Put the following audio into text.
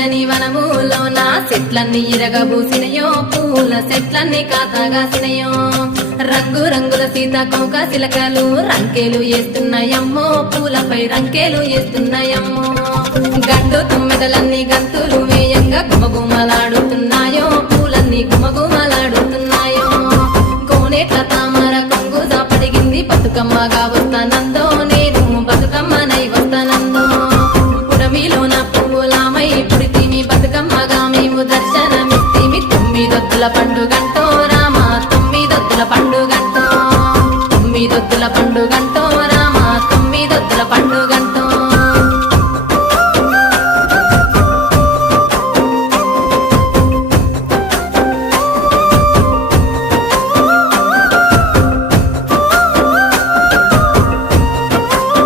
పచ్చని వనములోన చెట్లన్నీ ఇరగబూసినయో పూల చెట్లన్నీ కాతగాసినయో రంగు రంగుల సీతాకోక చిలకలు రంకేలు వేస్తున్నాయమ్మో పూలపై రంకేలు వేస్తున్నాయమ్మో గండు తుమ్మెదలన్నీ గంతులు వేయంగా గుమగుమలాడుతున్నాయి